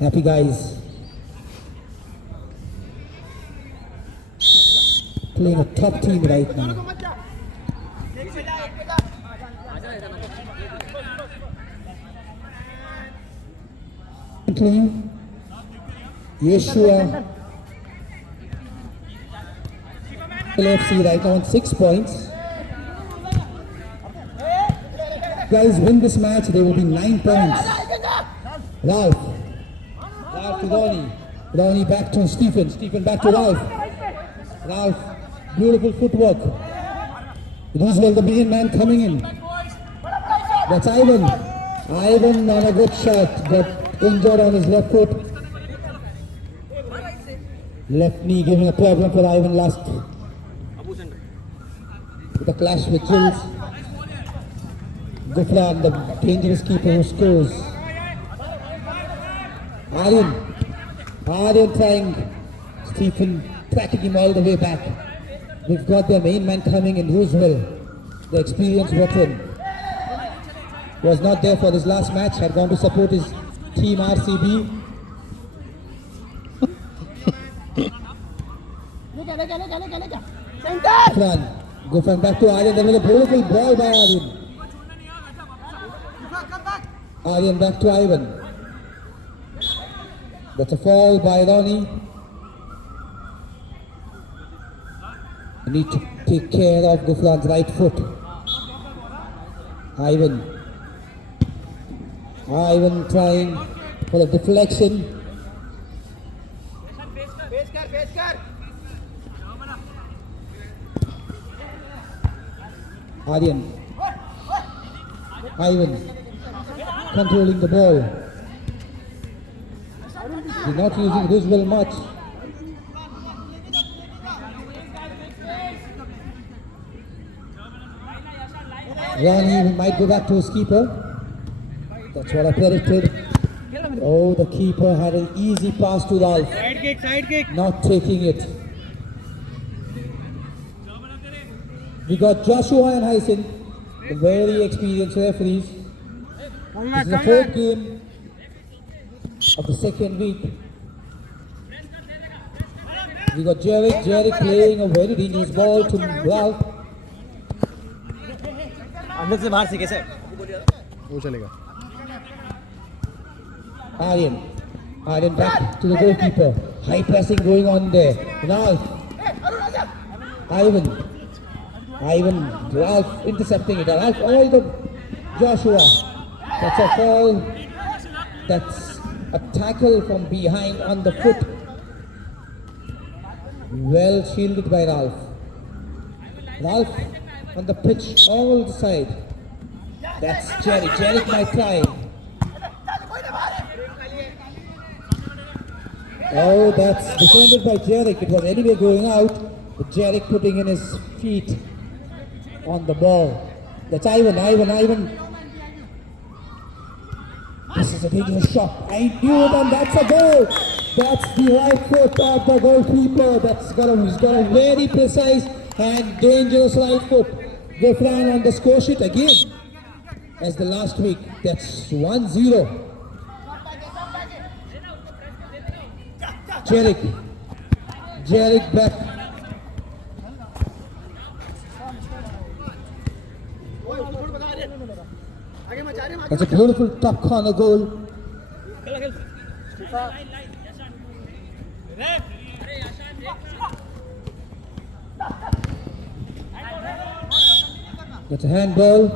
Happy guys. Playing a top team right now. Yeshua LFC right now on 6 points. Guys, win this match, there will be 9 points. Ralph to Ronnie. Ronnie back to Stephen. Stephen back to Ralph. Ralph, beautiful footwork. Roosevelt, the main man, coming in. That's Ivan. Ivan on a good shot. Got injured on his left foot. Left knee giving a problem for Ivan last. With a clash with Jules. Gufran, the dangerous keeper who scores. Aryan trying. Stephen tracking him all the way back. We've got their main man coming in, Roosevelt, the experienced veteran. Was not there for this last match, had gone to support his team RCB. Gufran back to Aryan. There was a beautiful ball by Aryan. Aryan back to Ivan. That's a fall by Ronnie. You need to take care of Gufran's right foot. Ivan trying for the deflection. Aryan. Ivan controlling the ball. He's not using Roosevelt much. Ronnie might go back to his keeper. That's what I predicted. Oh, the keeper had an easy pass to Ralph. Side kick. Not taking it. We got Joshua and Hyson, the very experienced referees. This is the 4th game of the 2nd week. We got Jarek playing a very dangerous ball to Ralph. अंदर से बाहर से कैसे वो चलेगा Aryan back to the goalkeeper. High pressing going on there. Ralph. Ralph intercepting it. Ralph all the Joshua. That's a fall. That's a tackle from behind on the foot. Well shielded by Ralph. Ralph on the pitch all the side. That's Jarek. Jarek might try. Oh, that's defended by Jarek. It was anyway going out, but Jarek putting in his feet on the ball. That's Ivan. This is a dangerous shot. I knew it, and that's a goal. That's the right foot of the goalkeeper. He's got a very precise and dangerous right foot. Gufran on the score sheet again, as the last week. That's 1-0. Jarek back. That's a beautiful top corner goal. That's a handball.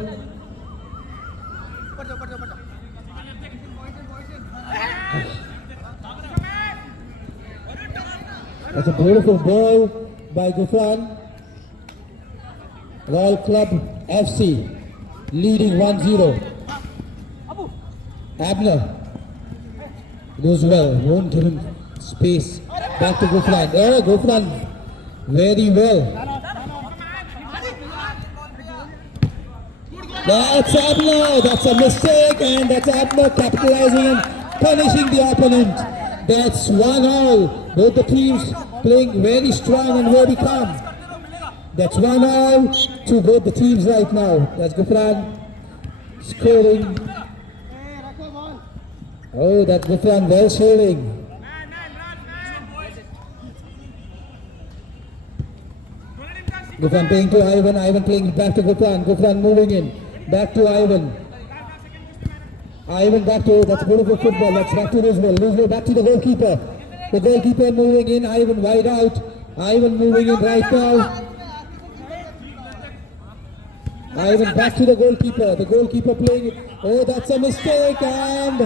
That's a beautiful ball by Gufran. Royal Club FC leading 1-0. Abner. Roosevelt won't give him space. Back to Gufran. Oh, Gufran very well. That's Abner. That's a mistake, and that's Abner capitalizing and punishing the opponent. That's 1-1. Both the teams playing very strong and very calm. That's 1-1 to both the teams right now. That's Gufran scoring. Oh, that's Gufran well shielding. Gufran playing to Ivan. Ivan playing back to Gufran. Gufran moving in. Back to Ivan. Ivan back to, that's beautiful football. That's back to Roosevelt. Roosevelt back to the goalkeeper. The goalkeeper moving in. Ivan wide out. Ivan moving in right now. Ivan back to the goalkeeper. The goalkeeper playing it. Oh, that's a mistake and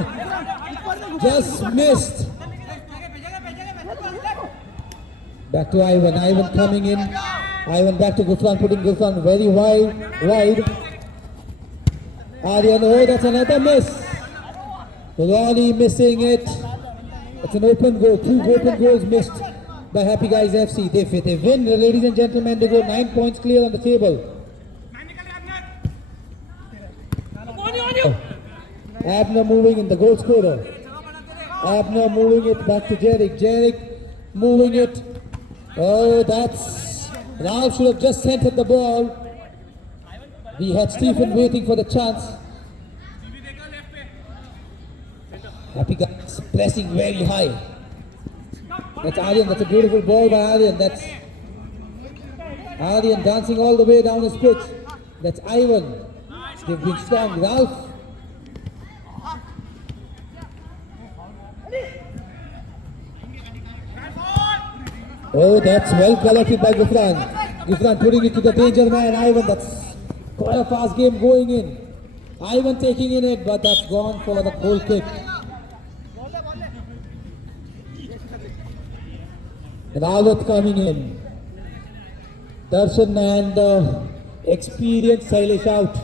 just missed. Back to Ivan. Ivan coming in. Ivan back to Gufran, putting Gufran very wide. Aryan, oh, that's another miss. Ronnie missing it. It's an open goal. 2 open goals missed by Happy Guys FC. They win, ladies and gentlemen. They go 9 points clear on the table. Abner moving in, the goal scorer. Abner moving it back to Jerick. Jerick moving it. Oh, that's... Ralph should have just centered the ball. We had Stephen waiting for the chance. Happy Guys pressing very high. That's Aryan. That's a beautiful ball by Aryan. That's Aryan dancing all the way down his pitch. That's Ivan. They've been strong. Ralph. Oh, that's well collected by Gufran. Gufran putting it to the danger man, Ivan. That's quite a fast game going in. Ivan taking in it, but that's gone for the goal kick. Rawat coming in. Darshan and experienced Sailesh out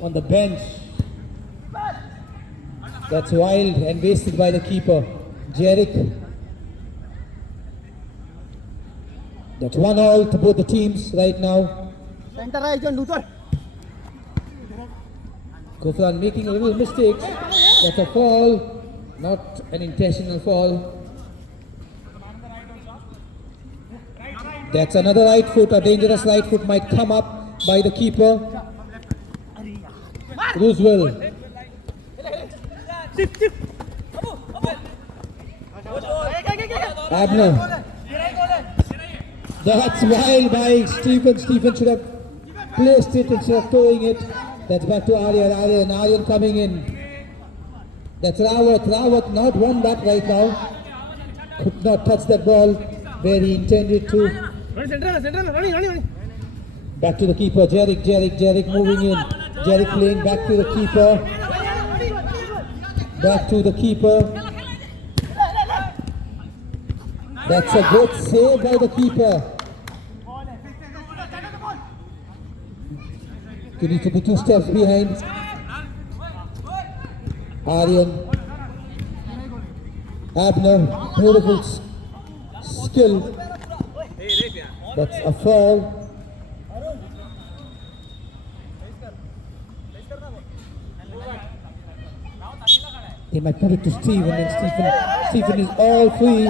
on the bench. That's wild and wasted by the keeper. Jerick. That's 1-1 to both the teams right now. Gufran making a little mistake. That's a fall, not an intentional fall. That's another right foot. A dangerous right foot might come up by the keeper. Roosevelt. Abner. That's wild by Stephen. Stephen should have placed it instead of throwing it. That's back to Aryan. Aryan coming in. That's Rawat. Rawat not one back right now. Could not touch that ball where he intended to. Back to the keeper. Jerick moving in. Jerick playing back to the keeper. Back to the keeper. That's a good save by the keeper. You need to be 2 steps behind. Aryan. Abner. Beautiful skill. That's a foul. They might put it to Stephen, and Stephen is all free.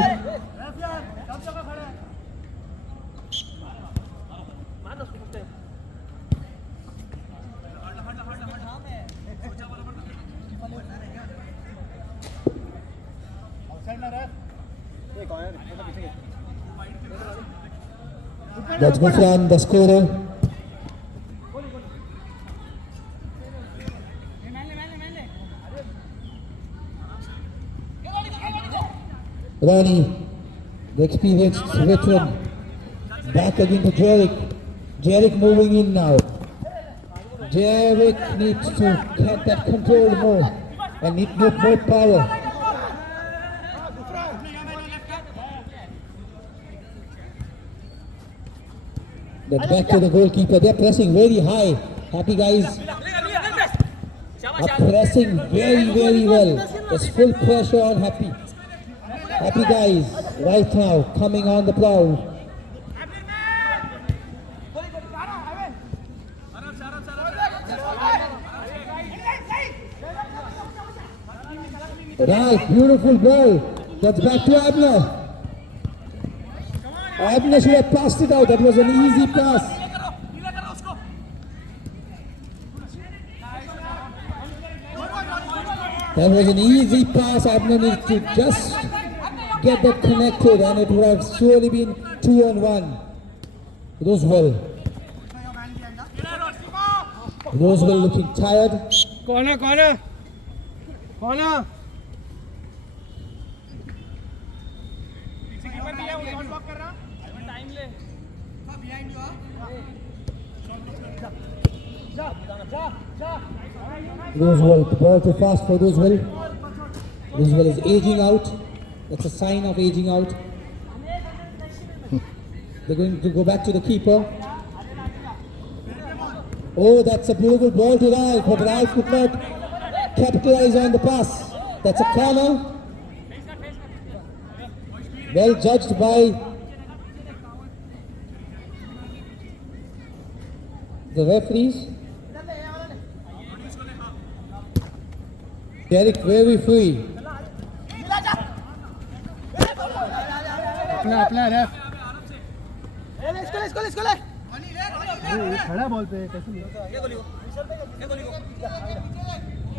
That's Gufran, the scorer. Ronnie, the experienced veteran, back again to Jerick. Jerick moving in now. Jerick needs to get that control more and need more power. That's back to the goalkeeper. They're pressing very high. Happy Guys are pressing very well. There's full pressure on Happy. Happy Guys right now coming on the prowl. Ralph, beautiful ball. That's back to Abner. Abner should have passed it out. That was an easy pass. That was an easy pass. Abner needed to just get that connected, and it would have surely been 2-on-1. Roosevelt. Roosevelt looking tired. Corner, corner. Corner. Roosevelt, the ball too fast for Roosevelt. Roosevelt is aging out. That's a sign of aging out. They're going to go back to the keeper. Oh, that's a beautiful ball to Ralph, but Ralph could not capitalize on the pass. That's a corner. Well judged by the referees. Derek very free. अपना रेफ खड़ा ball पे कैसे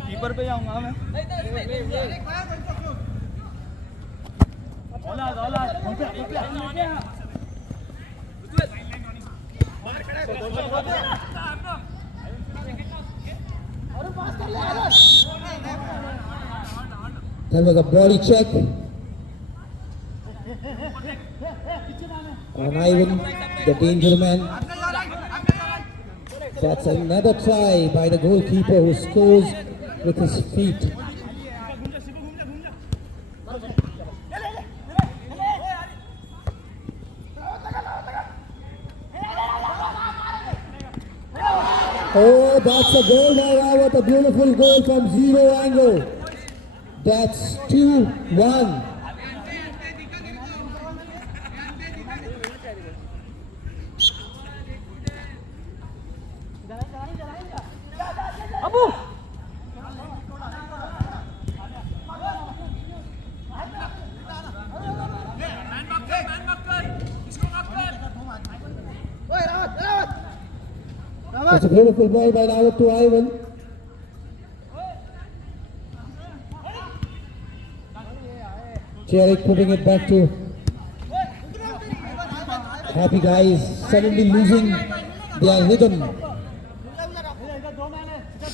keeper पे जाऊंगा मैं That was a body check on Ivan, the danger man. That's another try by the goalkeeper who scores with his feet. Oh, that's a goal now, what a beautiful goal from zero angle. That's 2-1. That's a beautiful ball by Rawat to Ivan. Cherrik putting it back to Happy Guys, suddenly losing their rhythm.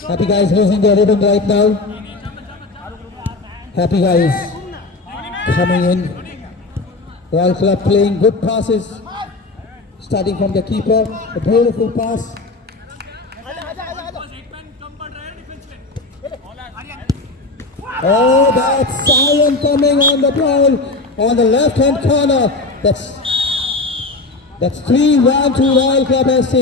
Happy Guys losing their rhythm right now. Happy Guys coming in. Royal Club playing good passes, starting from the keeper. A beautiful pass. Oh, that's Sion coming on the ball on the left-hand corner. That's 3-1 to Royal Club SC.